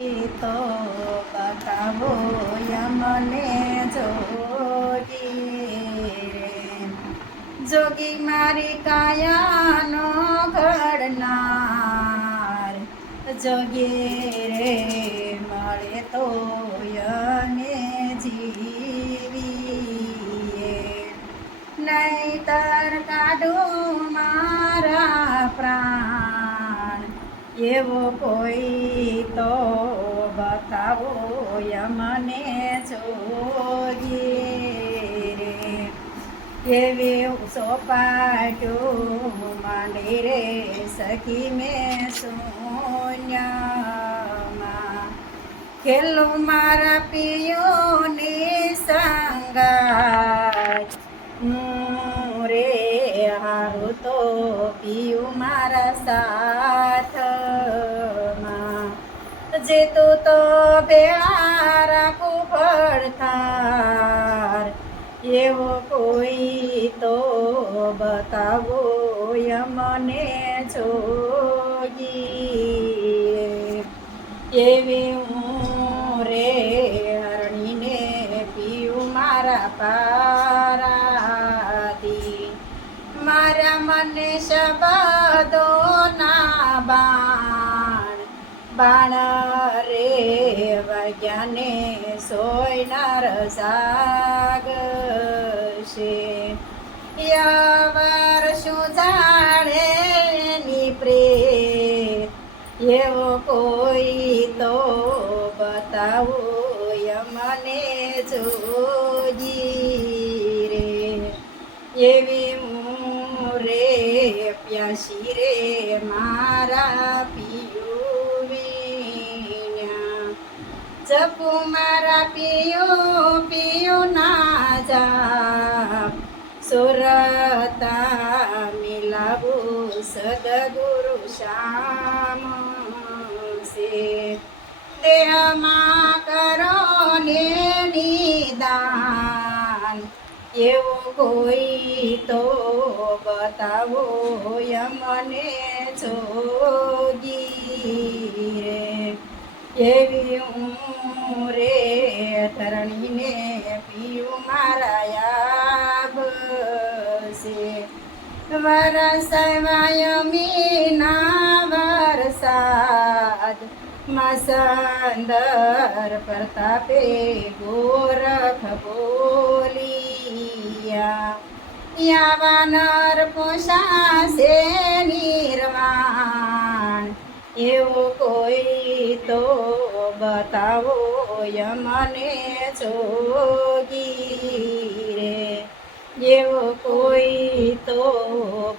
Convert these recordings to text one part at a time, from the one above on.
તો બતાવો યમને જોગી મારી કાયાનો ઘડનાર જોગી રે મળે તો યને જીવીએ નહીતર કાઢું મારા પ્રાણ એવો કોઈ તો બતાવો યમને જોગી રે કેવી સોપાટ્યું માંડી રે સખી મેં શૂન્યમાં ખેલું મારા પિયોની સંગાત રે હારું તો પીયું મારા સાથમાં જેતું તો બેળા રાખું પડતાર એવો કોઈ તો બતાવો યમને જોગી એવી હું રે હરણીને પીયું મારા પારાથી મારા મને શબ્દો ના બાણ રે વાગ્યાને સોયનાર સાગશે યવર શું જાણે ની પ્રેત એવો કોઈ તો બતાવો યમને જોગી રે એવી હું રે પ્યાસી રે મારા પિયું વિના જપુ મારા પિયું ના જાપ સુરતા મિલાવું સદગુરુ શ્યામ સે દેહમાં કરો ને નિદાન એવું કોઈ તો બતાવો યમને જોગી રે એવી હું રે ધરણીને પીયું મારા યાબસે વરસવાય મીના વરસાદ મસંદર પ્રતાપે ગોરખ બોલિયા યાવાનર પોષાશે નિર્વાણ એવો કોઈ તો બતાવો યમને જોગી રે એવો કોઈ તો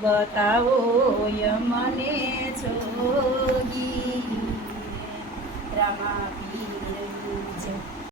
બતાવો યમને જોગી